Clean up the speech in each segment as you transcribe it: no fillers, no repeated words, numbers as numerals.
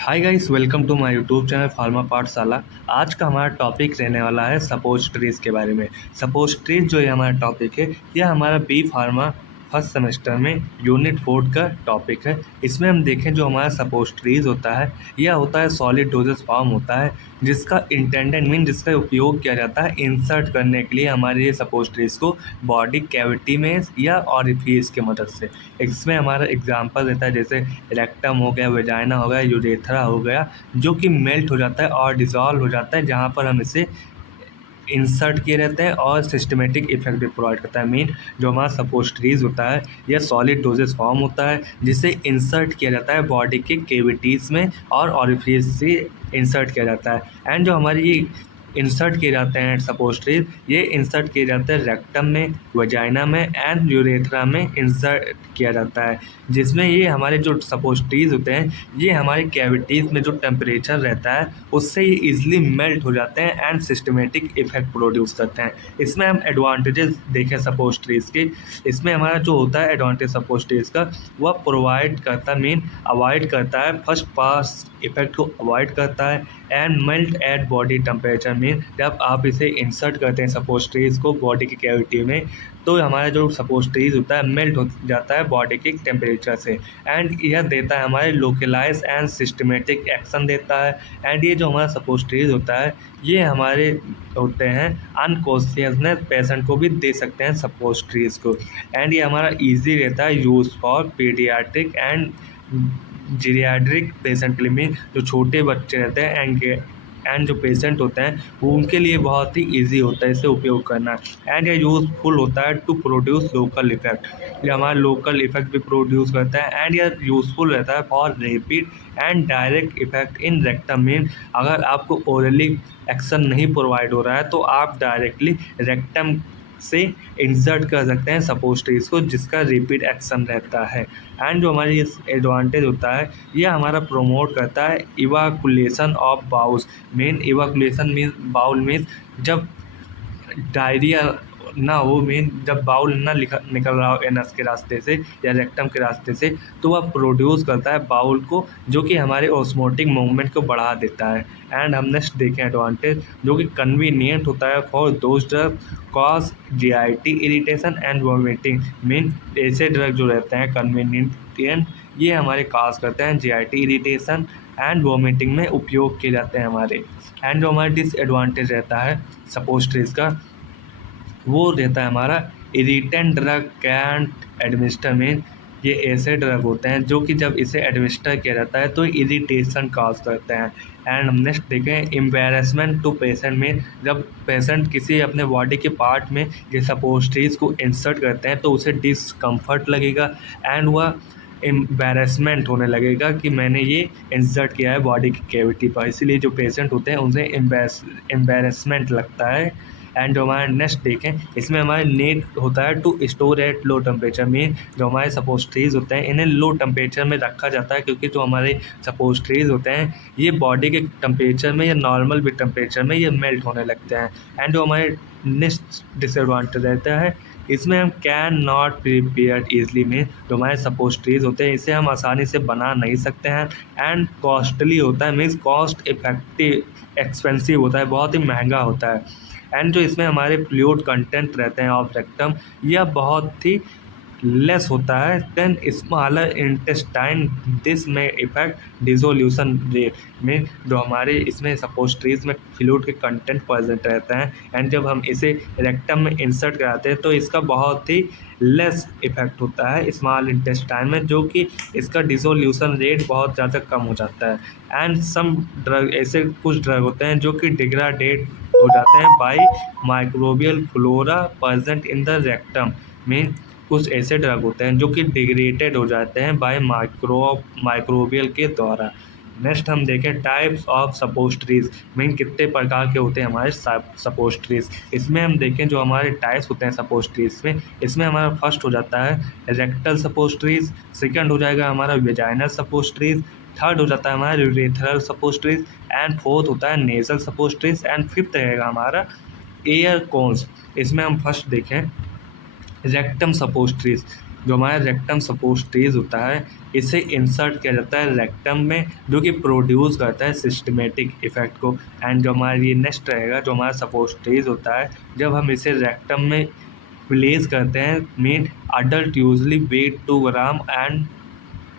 Hi guys, welcome to my YouTube channel pharma Pathshala. आज का हमारा टॉपिक रहने वाला है सपोजिटरीज़ के बारे में। सपोजिटरीज़ जो ये हमारा टॉपिक है, यह हमारा बी फार्मा फर्स्ट सेमेस्टर में यूनिट 4 का टॉपिक है। इसमें हम देखें जो हमारा सपोजिटरीज़ होता है, यह होता है सॉलिड डोजेज फॉर्म होता है, जिसका इंटेंडेड मीन जिसका उपयोग किया जाता है इंसर्ट करने के लिए हमारे ये सपोजिटरीज़ को बॉडी कैविटी में या ऑरिफिस की मदद से। इसमें हमारा एग्जांपल देता है जैसे रेक्टम हो गया, वेजाइना हो गया, यूरेथ्रा हो गया, जो कि मेल्ट हो जाता है और डिसॉल्व हो जाता है, जहाँ पर हम इसे इंसर्ट किए रहते हैं और सिस्टमेटिक इफेक्ट भी प्रोवाइड करता है। मीन जो हमारा सपोजिटरीज़ होता है, यह सॉलिड डोजेज फॉर्म होता है, जिसे इंसर्ट किया जाता है बॉडी के केविटीज़ में और ऑरिफिस से इंसर्ट किया जाता है। एंड जो हमारी ये इंसर्ट किए जाते हैं सपोजिटरीज, ये इंसर्ट किए जाते हैं रेक्टम में, वजाइना में एंड यूरेथ्रा में इंसर्ट किया जाता है, जिसमें ये हमारे जो सपोजिटरीज होते हैं, ये हमारी कैविटीज़ में जो टेम्परेचर रहता है उससे ये इजीली मेल्ट हो जाते हैं एंड सिस्टमेटिक इफेक्ट प्रोड्यूस करते हैं। इसमें हम एडवांटेजेस देखें सपोजिटरीज के, इसमें हमारा जो होता है एडवांटेज सपोजिटरीज का, वह प्रोवाइड करता मीन अवॉइड करता है फर्स्ट पास इफेक्ट को अवॉइड करता है and melt eight body temperature. Mean जब आप इसे इंसर्ट करते हैं सपोजिटरीज़ को बॉडी की कैविटी में, तो हमारा जो सपोजिटरीज़ होता है मेल्ट हो जाता है बॉडी के टेम्परेचर से, एंड यह देता है हमारे लोकलाइज एंड सिस्टमेटिक एक्शन देता है। एंड ये जो हमारा सपोजिटरीज़ होता है, ये हमारे होते हैं अनकॉन्शियसनेस पेशेंट को भी दे सकते हैं सपोजिटरीज़ को। एंड ये हमारा ईजी रहता है use for paediatric and geriatric patient के लिए। मीन जो छोटे बच्चे रहते हैं एंड जो पेशेंट होते हैं, वो उनके लिए बहुत ही इजी होता है इसे उपयोग करना। एंड ये यूज़फुल होता है टू प्रोड्यूस लोकल इफेक्ट, ये हमारा लोकल इफेक्ट भी प्रोड्यूस करता है। एंड यह यूज़फुल रहता है for rapid and direct effect in rectum. Mean अगर आपको ओरली एक्शन नहीं प्रोवाइड हो रहा है, तो आप डायरेक्टली रेक्टम से इंसर्ट कर सकते हैं सपोजिटरीज़ को, जिसका रिपीट एक्शन रहता है। एंड जो हमारी इस एडवांटेज होता है, ये हमारा प्रोमोट करता है evacuation of bowels. Main evacuation mean bowel mean जब डायरिया ना हो, मीन जब बाउल ना निकल रहा हो एनस के रास्ते से या रेक्टम के रास्ते से, तो वह प्रोड्यूस करता है बाउल को, जो कि हमारे ऑस्मोटिक मूवमेंट को बढ़ा देता है। एंड हम नेक्स्ट देखें एडवांटेज, जो कि कन्वीनियंट होता है for those drug cause GIT irritation and vomiting. Mean ऐसे ड्रग जो रहते हैं कन्वीनियंट, ये हमारे काज करते हैं जीआईटी इरिटेशन एंड वॉमिटिंग में उपयोग किए जाते हैं हमारे। एंड जो हमारा डिसएडवांटेज रहता है सपोजिटरीज़ का, वो रहता है हमारा irritant drug can't administer. Mean ये ऐसे ड्रग होते हैं जो कि जब इसे एडमिनिस्टर किया जाता है तो इरिटेशन काज करते हैं। एंड हम नेक्स्ट देखें एम्बेरसमेंट टू पेशेंट। में जब पेशेंट किसी अपने बॉडी के पार्ट में ये सपोजिटरीज़ को इंसर्ट करते हैं, तो उसे डिसकम्फर्ट लगेगा एंड वह एम्बेरसमेंट होने लगेगा कि मैंने ये इंसर्ट किया है बॉडी की कैविटी पर। इसीलिए जो पेशेंट होते हैं उन्हें एम्बेरसमेंट लगता है। एंड जो हमारा नेक्स्ट देखें, इसमें हमारे नीड होता है to store at low temperature. Mean जो हमारे सपोजिटरीज़ होते हैं, इन्हें लो टेम्परेचर में रखा जाता है, क्योंकि जो हमारे सपोजिटरीज़ होते हैं, ये बॉडी के टेम्परेचर में या नॉर्मल भी टेम्परेचर में ये मेल्ट होने लगते हैं। एंड जो हमारे नेक्स्ट डिसएडवांटेज रहता है, इसमें हम कैन नॉट प्रिपेयर ईजली। में जो हमारे सपोजिटरीज़ होते हैं, इसे हम आसानी से बना नहीं सकते हैं। एंड कॉस्टली होता है, मीन्स कॉस्ट इफेक्टिव एक्सपेंसिव होता है, बहुत ही महंगा होता है। एंड जो इसमें हमारे फ्लूइड कंटेंट रहते हैं ऑफ रेक्टम, यह बहुत ही लेस होता है देन स्मॉलर इंटेस्टाइन। दिस में इफेक्ट डिसोल्यूशन रेट। में जो हमारे इसमें सपोजिटरीज़ में फ्लूइड के कंटेंट प्रेजेंट रहते हैं, एंड जब हम इसे रेक्टम में इंसर्ट कराते हैं, तो इसका बहुत ही लेस इफेक्ट होता है स्मॉल इंटेस्टाइन में, जो कि इसका डिसोल्यूशन रेट बहुत ज़्यादा कम हो जाता है। एंड सम ड्रग, ऐसे कुछ ड्रग होते हैं जो कि डिग्राडेट हो जाते हैं by microbial flora present in the rectum. Mean कुछ ऐसे ड्रग होते हैं जो कि डिग्रेडेड हो जाते हैं बाय माइक्रोबियल के द्वारा। नेक्स्ट हम देखें टाइप्स ऑफ सपोजिटरीज़। मीन कितने प्रकार के होते हैं हमारे सपोजिटरीज़। इसमें हम देखें जो हमारे टाइप्स होते हैं सपोजिटरीज़ में, इसमें हमारा फर्स्ट हो जाता है रेक्टल सपोजिटरीज़, सेकंड हो जाएगा हमारा वेजाइनल सपोजिटरीज़, थर्ड हो जाता है हमारा यूरेथ्रल सपोजिटरीज़, एंड फोर्थ होता है नेजल सपोजिटरीज़, एंड फिफ्थ रहेगा हमारा एयर कोन्स। इसमें हम फर्स्ट देखें रेक्टम सपोजिटरीज़। जो हमारा रेक्टम सपोजिटरीज़ होता है, इसे इंसर्ट किया जाता है रेक्टम में, जो कि प्रोड्यूस करता है सिस्टमेटिक इफेक्ट को। एंड जो हमारा ये नेक्स्ट रहेगा, जो हमारा सपोस्ट्रेज होता है, जब हम इसे रेक्टम में प्लेस करते हैं, mean adult usually weight 2 gram and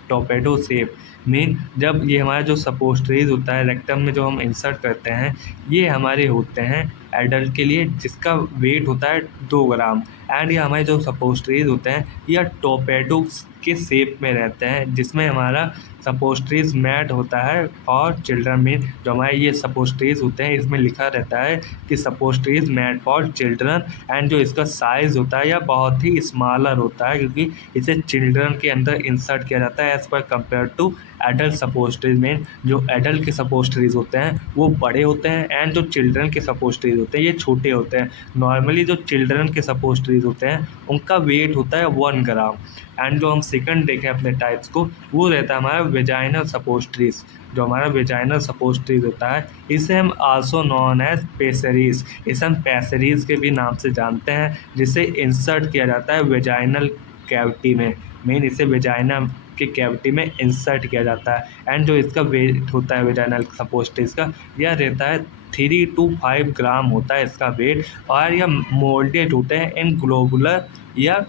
torpedo shape. Mean जब ये हमारा जो सपोस्ट्रेज होता है रेक्टम में जो हम इंसर्ट करते हैं, ये हमारे होते हैं एडल्ट के लिए, जिसका वेट होता है 2 ग्राम। एंड ये हमारे जो सपोस्ट्रेज होते हैं ये टोपेडो के शेप में रहते हैं, जिसमें हमारा सपोस्ट्रेज मैट होता है फॉर चिल्ड्रन। मीन जो हमारे ये सपोस्ट्रेज होते हैं इसमें लिखा रहता है कि सपोस्ट्रेज मैट फॉर चिल्ड्रन। एंड जो इसका साइज़ होता है यह बहुत ही स्मॉलर होता है, क्योंकि इसे चिल्ड्रन के अंदर इंसर्ट किया जाता है as per compare to adult सपोस्ट्रेज। में जो एडल्ट के सपोस्ट्रेज होते हैं वो बड़े होते हैं, एंड जो चिल्ड्रन के सपोस्ट्रेज होते हैं ये छोटे होते हैं। नॉर्मली जो चिल्ड्रन के सपोस्ट्रेज होते हैं उनका वेट होता है 1 ग्राम। एंड जो हम सेकंड देखें अपने टाइप्स को, वो रहता है हमारा वेजाइनल सपोस्ट्रेज। जो हमारा वेजाइनल सपोस्ट्रेज होता है इसे हम आल्सो नॉन एज पेसरीज, इसे हम पेसरीज के भी नाम से जानते हैं, जिसे इंसर्ट किया जाता है वेजाइनल कैविटी में। मेन इसे वेजाइना के कैविटी में इंसर्ट किया जाता है। एंड जो इसका वेट होता है वेजाइनल सपोस्ट्रेज का, यह रहता है 3 to 5 ग्राम होता है इसका वेट। और यह मोल्डेड होते हैं इन ग्लोबुलर या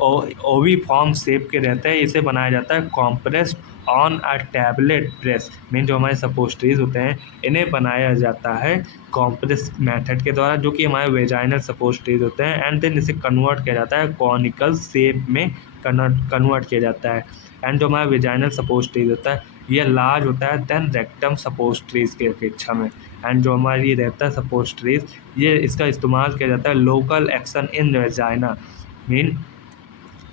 ओवी फॉर्म शेप के रहते हैं। इसे बनाया जाता है compressed on a tablet press. Mean जो हमारे सपोस्ट्रेज होते हैं इन्हें बनाया जाता है कॉम्प्रेस मेथड के द्वारा, जो कि हमारे वेजाइनल सपोस्ट्रेज होते हैं। एंड देन इसे कन्वर्ट किया जाता है कॉनिकल शेप में कन्वर्ट किया जाता है। एंड जो हमारा वेजाइनल सपोस्ट्रेज होता है यह लार्ज होता है देन रेक्टम सपोस्ट्रेज के अपेक्षा में। एंड जो हमारा ये रहता है सपोस्ट्रेज, ये इसका इस्तेमाल किया जाता है local action in vagina. Mean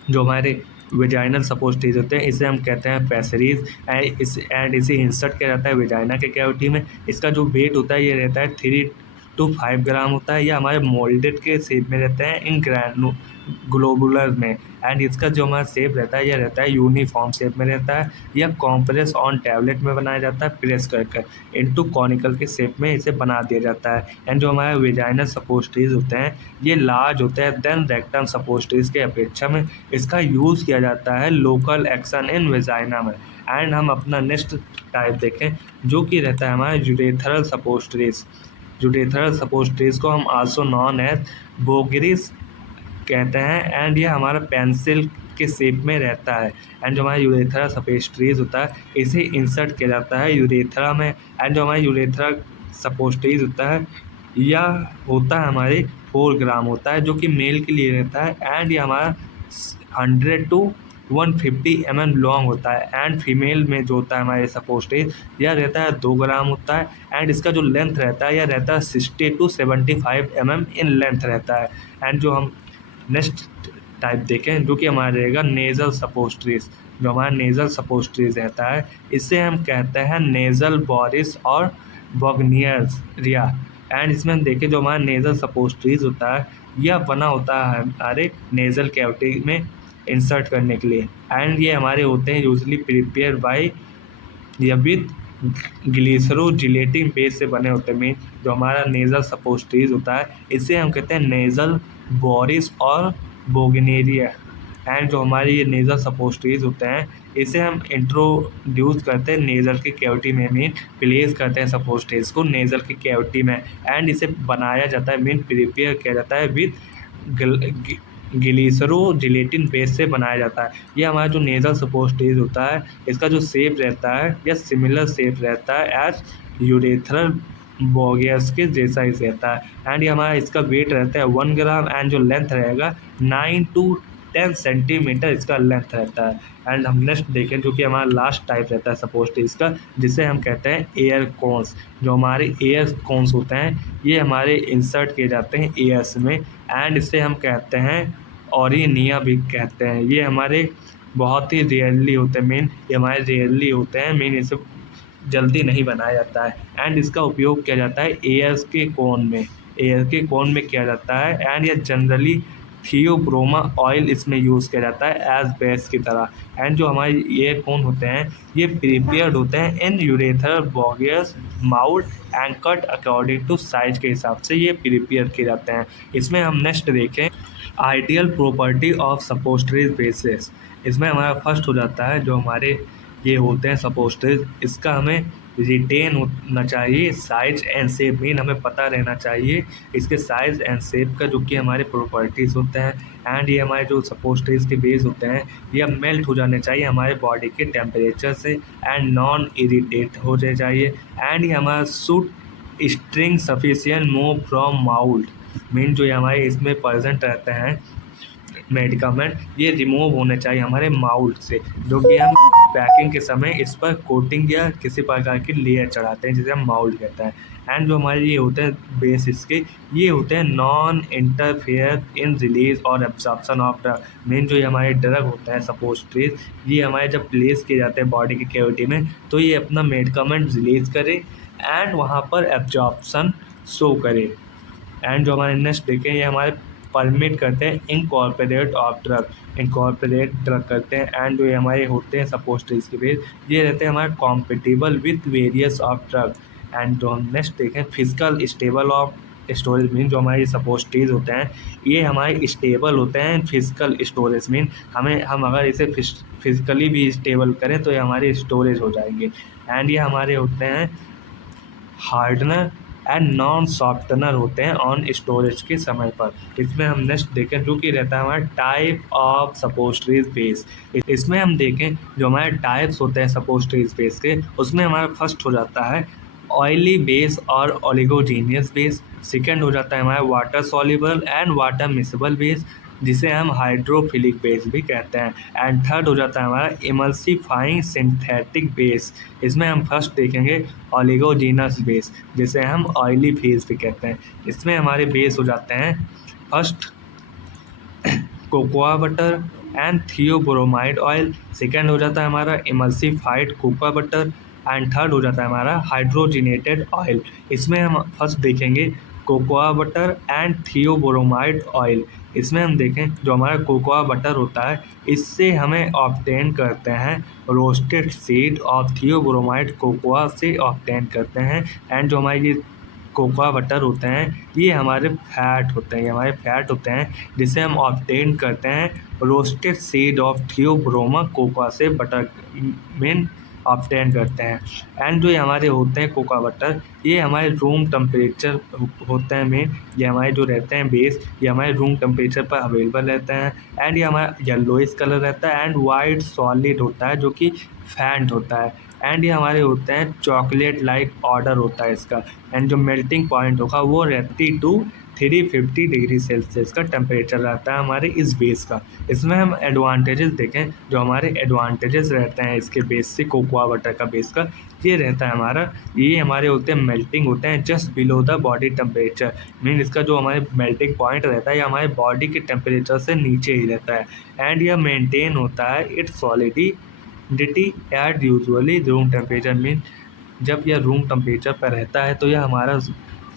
जो हमारे वेजाइनल सपोस्ट्रेज होते हैं इसे हम कहते हैं पेसरीज। एंड इसे इंसर्ट किया जाता है वेजाइना के कैविटी में। इसका जो वेट होता है ये रहता है 3 to 5 ग्राम होता है। यह हमारे मोल्डेड के शेप में रहते हैं इन ग्लोबुलर में। एंड इसका जो हमारा शेप रहता है यह रहता है यूनिफॉर्म शेप में रहता है। यह कॉम्प्रेस ऑन टैबलेट में बनाया जाता है प्रेस कर कर इनटू कॉनिकल के शेप में इसे बना दिया जाता है। एंड जो हमारे वेजाइनल सपोस्ट्रेज होते हैं ये लार्ज होते हैं देन रेक्टम सपोस्ट्रेज के अपेक्षा में। इसका यूज़ किया जाता है लोकल एक्शन इन वेजाइना में। एंड हम अपना नेक्स्ट टाइप देखें, जो कि रहता है हमारा यूरेथ्रल सपोस्ट्रेज। यूरेथ्रल सपोस्ट्रेज को हम आल्सो नॉन एज बोगरिस कहते हैं। एंड ये हमारा पेंसिल के शेप में रहता है। एंड जो हमारा यूरेथ्रा सपोस्ट्रेज होता है इसे इंसर्ट किया जाता है यूरेथ्रा में। एंड जो हमारा यूरेथ्रा सपोस्ट्रेज होता है यह होता है हमारे 4 ग्राम होता है, जो कि मेल के लिए रहता है। एंड ये हमारा 100 to 150 mm लॉन्ग होता है। एंड फीमेल में जो होता है हमारे सपोस्ट्रेज यह रहता है 2 ग्राम होता है। एंड इसका जो लेंथ रहता है यह रहता है 60 to 75 mm इन लेंथ रहता है। एंड जो हम नेक्स्ट टाइप देखें, जो कि हमारा रहेगा नेज़ल सपोस्ट्रेज। जो हमारा नेज़ल सपोस्ट्रेज रहता है इसे हम कहते हैं नेज़ल बोरिस और बॉगनियरिया। एंड इसमें हम देखें जो हमारा नेज़ल सपोस्ट्रेज होता है यह बना होता है हमारे नेज़ल कैविटी में इंसर्ट करने के लिए। एंड ये हमारे होते हैं यूजली प्रिपेयर बाय या विथ ग्लिसरोजिलेटिन बेस से बने होते हैं। मीन जो हमारा नेज़ल सपोस्ट्रेज होता है इसे हम कहते हैं नेज़ल बोरिस और बोगनेरिया। एंड जो हमारे ये नेज़ल सपोस्ट्रेज होते हैं इसे हम इंट्रोड्यूस करते हैं नेज़ल की कैविटी में। मीन प्लेस करते हैं सपोस्ट्रेज को नेज़ल की कैविटी में। एंड इसे बनाया जाता है, मीन प्रिपेयर किया जाता है विथ ग्लिसरोजिलेटिन बेस से बनाया जाता है। ये हमारा जो नेज़ल सपोस्ट्रेज होता है इसका जो शेप रहता है यह सिमिलर शेप रहता है एज यूरेथ्रल बोगियस के जैसा ही रहता है। एंड ये हमारा इसका वेट रहता है 1 ग्राम। एंड जो लेंथ रहेगा 9 to 10 सेंटीमीटर इसका लेंथ रहता है। एंड हम नेक्स्ट देखें जो कि हमारा लास्ट टाइप रहता है सपोस्ट्रेज का, जिसे हम कहते हैं एयर कोन्स। जो हमारे एयर कोन्स होते हैं ये हमारे इंसर्ट किए जाते हैं एयर्स में। एंड इसे हम कहते हैं ओरिनिया भी कहते हैं। ये हमारे बहुत ही रेयरली होते हैं। मेन ये हमारे रेयरली होते हैं। मेन इसे जल्दी नहीं बनाया जाता है। एंड इसका उपयोग किया जाता है एयर्स के कोन में, एयर के कोन में किया जाता है। एंड यह जनरली थियोब्रोमा ऑयल इसमें यूज़ किया जाता है एज बेस की तरह। एंड जो हमारे ये कौन होते हैं, ये प्रिपेयर्ड होते हैं in urethral bougies mould and cut according to size के हिसाब से ये प्रिपेयर किए जाते हैं। इसमें हम नेक्स्ट देखें आइडियल प्रॉपर्टी ऑफ सपोस्ट्रीज बेसिस। इसमें हमारा फर्स्ट हो जाता है जो हमारे ये होते हैं सपोस्ट्रीज, इसका हमें रिटेन होना चाहिए साइज एंड शेप, मीन हमें पता रहना चाहिए इसके साइज एंड शेप का, जो कि हमारे प्रॉपर्टीज़ होते हैं। एंड ये हमारे जो सपोस्ट्रीज के बेस होते हैं ये मेल्ट हो जाने चाहिए हमारे बॉडी के टेम्परेचर से एंड नॉन इरिटेट हो जाए चाहिए। एंड ये हमारा suit string sufficient move from mould, mean जो ये हमारे इसमें प्रेजेंट रहते हैं मेडिकामेंट, ये रिमूव होने चाहिए हमारे माउल्ड से, जो कि हम पैकिंग के समय इस पर कोटिंग या किसी प्रकार की लेयर चढ़ाते हैं जिसे हम माउल्ड कहते हैं। एंड जो हमारे ये होते हैं बेस इसके, ये होते हैं नॉन इंटरफेयर इन रिलीज और एब्जॉर्प्शन ऑफ ड्रग, मेन जो ये हमारे ड्रग होता है सपोस्ट्रीज, ये हमारे जब प्लेस किए जाते हैं बॉडी की कैविटी में तो ये अपना मेडिकामेंट रिलीज करे एंड वहाँ पर एब्जॉर्प्शन शो करे। एंड जो हमारे नेक्स्ट देखें ये हमारे परमिट करते हैं incorporate of drug, incorporate drug करते हैं। एंड जो ये हमारे होते हैं सपोस्ट्रीज के बेस, ये रहते हैं हमारे compatible with various of drug. And जो हम नेक्स्ट देखें physical stable of storage, mean जो हमारे सपोस्ट्रीज होते हैं ये हमारे स्टेबल होते हैं फिजिकल स्टोरेज, मीन हम अगर इसे फिजिकली भी स्टेबल करें तो ये हमारे स्टोरेज हो जाएंगे। एंड ये हमारे होते हैं हार्डनर एंड नॉन सॉफ्टनर होते हैं ऑन स्टोरेज के समय पर। इसमें हम नेक्स्ट देखें जो कि रहता है हमारा टाइप ऑफ सपोस्ट्रीज बेस। इसमें हम देखें जो हमारे टाइप्स होते हैं सपोस्ट्रीज बेस के, उसमें हमारा फर्स्ट हो जाता है ऑयली बेस और ओलिगोजीनियस बेस, सेकेंड हो जाता है हमारा water soluble and water miscible base जिसे हम हाइड्रोफिलिक बेस भी कहते हैं। एंड थर्ड हो जाता है हमारा इमल्सिफाइंग सिंथेटिक बेस। इसमें हम फर्स्ट देखेंगे ओलिगोजीनस बेस जिसे हम ऑयली फेज भी कहते हैं। इसमें हमारे बेस हो जाते हैं first cocoa butter and theobromide oil, second हो जाता है हमारा emulsified cocoa butter and third हो जाता है हमारा हाइड्रोजिनेटेड ऑयल। इसमें हम फर्स्ट देखेंगे cocoa butter and theobromide oil. इसमें हम देखें जो हमारा कोकोआ बटर होता है इससे हमें ऑब्टेन करते हैं रोस्टेड सीड ऑफ थियोब्रोमाइड कोकोआ से ऑब्टेन करते हैं। एंड जो हमारे ये कोकोआ बटर होते हैं ये हमारे फैट होते हैं, ये हमारे फैट होते हैं जिसे हम ऑब्टेन करते हैं roasted seed of Theobroma cocoa से बटर मेन ऑब्टेन करते हैं। एंड जो ये हमारे होते हैं कोकोआ बटर ये हमारे रूम टेम्परेचर होते हैं मेन, ये हमारे जो रहते हैं बेस ये हमारे रूम टेम्परेचर पर अवेलेबल रहते हैं। एंड ये हमारा येलोइश कलर रहता है एंड वाइट सॉलिड होता है जो कि फैंट होता है। एंड ये हमारे होते हैं चॉकलेट लाइक ऑर्डर होता है इसका। एंड जो मेल्टिंग पॉइंट होगा वो 350 डिग्री सेल्सियस का टेम्परेचर रहता है हमारे इस बेस का। इसमें हम एडवांटेजेस देखें जो हमारे एडवांटेजेस रहते हैं इसके बेस से कोकोआ बटर का बेस का, ये रहता है हमारा ये हमारे होते हैं मेल्टिंग होते हैं just below the body temperature, mean इसका जो हमारे मेल्टिंग पॉइंट रहता है ये हमारे बॉडी के टेम्परेचर से नीचे ही रहता है। एंड यह मेंटेन होता है its solidity at usually room temperature, mean जब यह रूम टेम्परेचर पर रहता है तो यह हमारा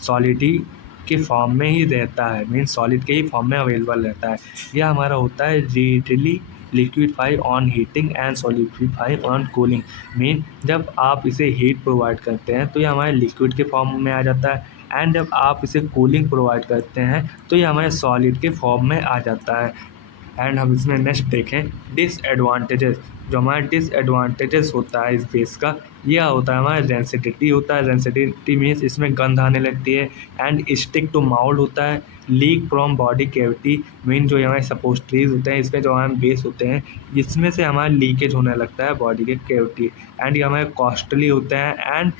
सॉलिडी के फॉर्म में ही रहता है, मीन सॉलिड के ही फॉर्म में अवेलेबल रहता है। यह हमारा होता है readily liquefy on heating and solidify on cooling, mean जब आप इसे हीट प्रोवाइड करते हैं तो यह हमारे लिक्विड के फॉर्म में आ जाता है एंड जब आप इसे कूलिंग प्रोवाइड करते हैं तो ये हमारे सॉलिड के फॉर्म में आ जाता है। एंड हम इसमें नेक्स्ट देखें डिसएडवांटेजेस, जो हमारा डिसएडवांटेजेस होता है इस बेस का यह होता है हमारा रेंसिडिटी होता है, रेंसिडिटी मीन्स इसमें गंध आने लगती है। एंड स्टिक टू माउल्ड होता है, leak from body cavity, mean जो हमारे सपोस्ट्रीज होते हैं इसमें जो हमारे बेस होते हैं इसमें से हमारा लीकेज होने लगता है बॉडी के कैविटी। एंड ये हमारे कॉस्टली होते हैं एंड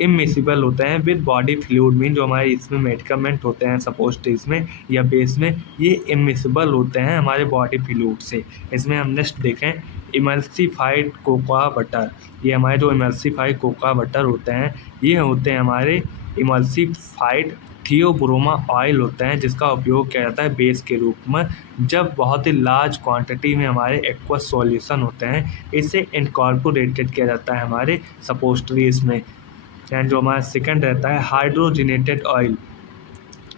इमिसिबल होते हैं विद बॉडी फ्लूइड, मीन जो हमारे इसमें मेडिकामेंट होते हैं सपोस्ट्रीज में या बेस में ये इमिसिबल होते हैं हमारे बॉडी फ्लूइड से। इसमें हम नेक्स्ट देखें इमल्सिफाइड कोकोआ बटर, ये हमारे जो इमल्सिफाइड कोकोआ बटर होते हैं ये होते हैं हमारे इमल्सिफाइड थियोब्रोमा ऑयल होते हैं जिसका उपयोग किया जाता है बेस के रूप में जब बहुत ही लार्ज क्वांटिटी में हमारे एक्वस सॉल्यूशन होते हैं इसे इनकॉर्पोरेटेड किया जाता है हमारे सपोस्ट्रीज में। एंड जो हमारा सेकंड रहता है हाइड्रोजिनेटेड ऑयल,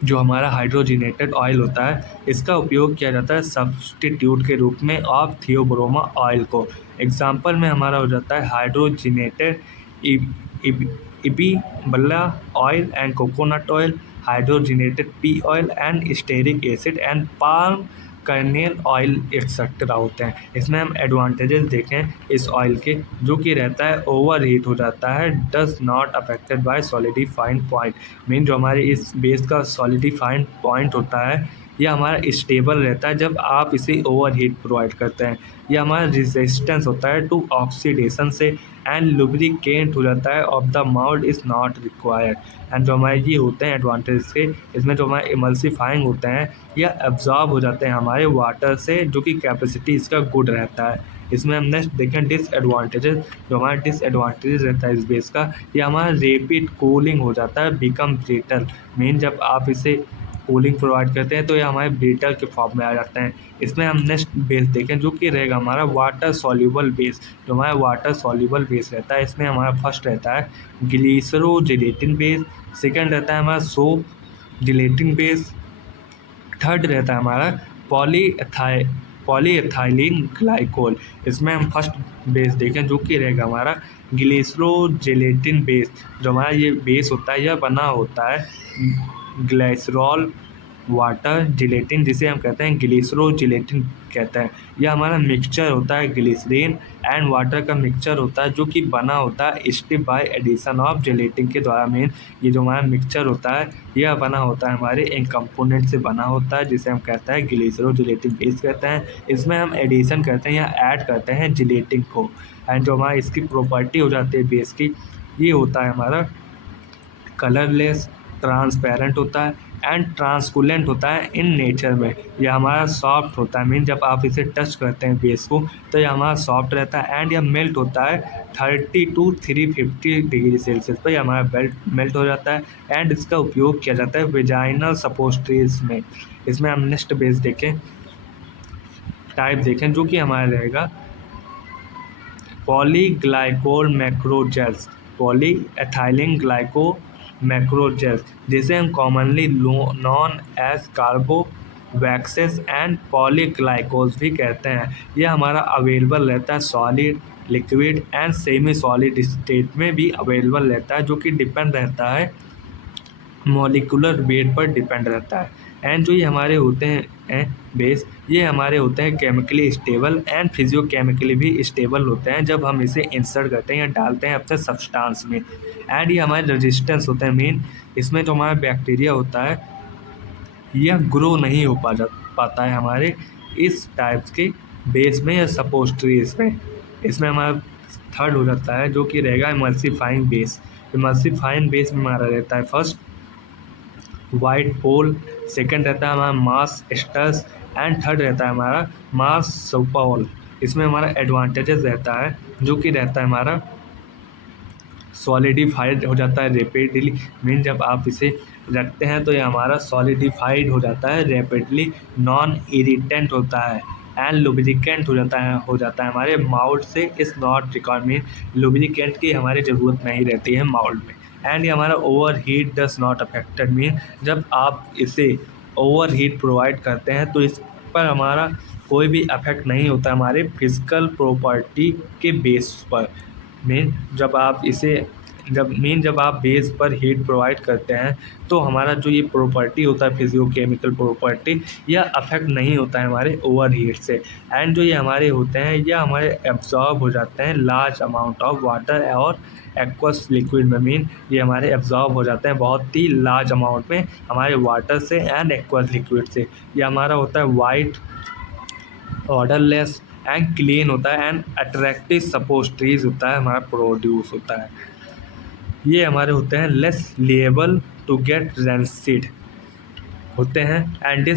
जो हमारा हाइड्रोजनेटेड ऑयल होता है, इसका उपयोग किया जाता है सब्स्टिट्यूट के रूप में ऑफ थियोब्रोमा ऑयल को। एग्जाम्पल में हमारा हो जाता है hydrogenated edible oil and coconut oil, hydrogenated pea oil and stearic acid and palm kernel oil etcetera होते हैं। इसमें हम एडवांटेजेस देखें इस ऑयल के, जो कि रहता है ओवर हीट हो जाता है, does not affected by solidifying point. Mean जो हमारे इस बेस का सॉलिडिफाइंग पॉइंट होता है, यह हमारा स्टेबल रहता है जब आप इसे ओवर हीट प्रोवाइड करते हैं। यह हमारा रेजिस्टेंस होता है टू ऑक्सीडेशन से, एंड लुब्रिकेंट हो जाता है of the mould is not required. And जो हमारे ये होते हैं एडवांटेज के, इसमें जो हमारे इमल्सिफाइंग होते हैं या एब्जॉर्ब हो जाते हैं हमारे वाटर से, जो कि कैपेसिटी इसका गुड रहता है। इसमें हम नेक्स्ट देखें डिसएडवांटेजेस। जो हमारा डिसएडवांटेजेस रहता है इस बेस का, ये हमारा रेपिड कूलिंग हो जाता है, बिकम ब्रिटल। मीन जब आप इसे कूलिंग प्रोवाइड करते हैं तो ये हमारे ब्रिटल के फॉर्म में आ जाते हैं। इसमें हम नेक्स्ट बेस देखें, जो कि रहेगा हमारा वाटर सॉल्यूबल बेस। जो हमारा वाटर सॉल्यूबल बेस रहता है, इसमें हमारा फर्स्ट रहता है ग्लिसरोजिलेटिन बेस, सेकंड रहता है हमारा सोप जिलेटिन बेस, थर्ड रहता है हमारा पॉलीएथाइलिन ग्लाइकोल। इसमें हम फर्स्ट बेस देखें, जो कि रहेगा हमारा ग्लिसरोजिलेटिन बेस। जो हमारा ये बेस होता है, यह बना होता है ग्लाइसरॉल वाटर जिलेटिन, जिसे हम कहते हैं ग्लिसरोजिलेटिन कहते हैं। यह हमारा मिक्सचर होता है ग्लिसरीन एंड वाटर का मिक्सचर होता है, जो कि बना होता है stiff by addition of gelatin के द्वारा। मेन ये जो हमारा मिक्सचर होता है, यह बना होता है हमारे इन कंपोनेंट से बना होता है, जिसे हम कहते हैं ग्लिसरोजिलेटिन बेस कहते हैं। इसमें हम एडिशन करते हैं या ऐड करते हैं जिलेटिन को। एंड जो हमारा इसकी प्रॉपर्टी हो जाती है बेस की, ये होता है हमारा कलरलेस, ट्रांसपेरेंट होता है एंड ट्रांसकुलेंट होता है इन नेचर में। यह हमारा सॉफ्ट होता है, मीन जब आप इसे टच करते हैं बेस को, तो यह हमारा सॉफ्ट रहता है एंड यह मेल्ट होता है 30 to 350 डिग्री सेल्सियस पर। यह हमारा मेल्ट हो जाता है एंड इसका उपयोग किया जाता है वेजाइनल सपोस्ट्रीज में। इसमें हम नेक्स्ट बेस देखें, टाइप देखें, जो कि हमारा रहेगा पॉलीग्लाइकोल मैक्रोजेल्स, पॉलीएथाइलिन ग्लाइको मैक्रोजेल्स, जिसे हम कॉमनली नॉन एज कार्बोवैक्सेस एंड पॉलीग्लाइकोल्स भी कहते हैं। यह हमारा अवेलेबल रहता है solid, liquid and semi solid state में भी अवेलेबल रहता है, जो कि डिपेंड रहता है मॉलिकुलर वेट पर डिपेंड रहता है। एंड जो ये हमारे होते हैं बेस, ये हमारे होते हैं केमिकली स्टेबल एंड फिजियोकेमिकली भी स्टेबल होते हैं जब हम इसे इंसर्ट करते हैं या डालते हैं अपने सब्सटेंस में। एंड ये हमारे रेजिस्टेंस होते हैं मेन। इसमें जो हमारा बैक्टीरिया होता है, यह ग्रो नहीं हो पाता है हमारे इस टाइप्स के बेस में या सपोस्ट्रीज में। इसमें हमारा थर्ड हो जाता है, जो कि रहेगा इमल्सिफाइंग बेस। इमल्सिफाइंग बेस में हमारा रहता है फर्स्ट वाइट पोल, सेकंड रहता है हमारा मास एस्टर्स एंड थर्ड रहता है हमारा मास सुपॉल। इसमें हमारा एडवांटेजेस रहता है, जो कि रहता है हमारा सॉलिडिफाइड हो जाता है रेपिडली। मीन जब आप इसे रखते हैं तो ये हमारा सॉलिडिफाइड हो जाता है रेपिडली, नॉन इरिटेंट होता है एंड लुब्रिकेंट हो जाता है हमारे माउल्ड से। इस नॉट रिकॉर्ड में लुब्रिकेंट की हमारी ज़रूरत नहीं रहती है माउल्ड में। एंड ये हमारा over heat does not affected, mean जब आप इसे ओवर हीट प्रोवाइड करते हैं तो इस पर हमारा कोई भी अफेक्ट नहीं होता हमारे फिजिकल प्रॉपर्टी के बेस पर। जब आप बेस पर हीट प्रोवाइड करते हैं तो हमारा जो ये प्रॉपर्टी होता है फिजियोकेमिकल प्रॉपर्टी, यह अफेक्ट नहीं होता है हमारे ओवर हीट से। एंड जो ये हमारे होते हैं, यह हमारे एब्जॉर्ब हो जाते हैं लार्ज अमाउंट ऑफ वाटर और एक्वस लिक्विड में। मीन ये हमारे एब्जॉर्ब हो जाते हैं बहुत ही लार्ज अमाउंट में हमारे वाटर से एंड एक्वस लिक्विड से। ये हमारा होता है वाइट, ऑर्डरलेस एंड क्लीन होता है एंड अट्रैक्टिव सपोस्ट्रीज होता है हमारा प्रोड्यूस होता है। ये हमारे होते हैं less liable to get rancid होते हैं। एंड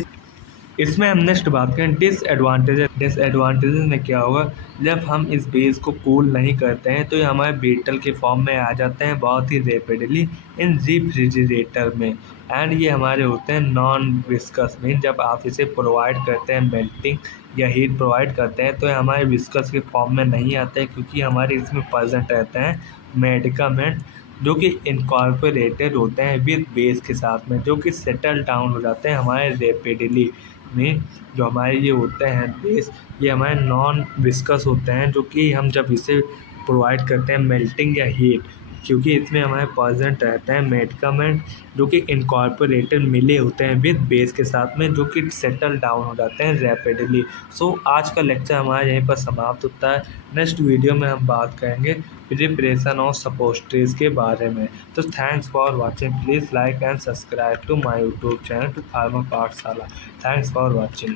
इसमें हम नेक्स्ट बात करें डिसएडवांटेजेस में क्या होगा, जब हम इस बेस को कूल नहीं करते हैं तो ये हमारे बीटल के फॉर्म में आ जाते हैं बहुत ही रेपिडली इन रेफ्रिजरेटर में। एंड ये हमारे होते हैं नॉन विस्कस, मीन जब आप इसे प्रोवाइड करते हैं मेल्टिंग या हीट प्रोवाइड करते हैं तो ये हमारे विस्कस के फॉर्म में नहीं आते हैं, क्योंकि हमारे इसमें प्रेजेंट रहते हैं मेडिकामेंट जो कि इनकॉर्पोरेटेड होते हैं विद बेस के साथ में, जो कि सेटल डाउन हो जाते हैं हमारे रैपिडली में। जो हमारे ये होते हैं बेस, ये हमारे नॉन विस्कस होते हैं, जो कि हम जब इसे प्रोवाइड करते हैं मेल्टिंग या हीट, क्योंकि इसमें हमारे प्रेजेंट रहते हैं मेडिकामेंट जो कि इनकॉर्पोरेटेड मिले होते हैं विद बेस के साथ में, जो कि सेटल डाउन हो जाते हैं रैपिडली। सो आज का लेक्चर हमारा यहीं पर समाप्त होता है। नेक्स्ट वीडियो में हम बात करेंगे प्रिपरेशन ऑफ सपोस्ट्रीज के बारे में। तो thanks for watching, please like and subscribe to my YouTube channel to Pharma Pathshala. Thanks for watching.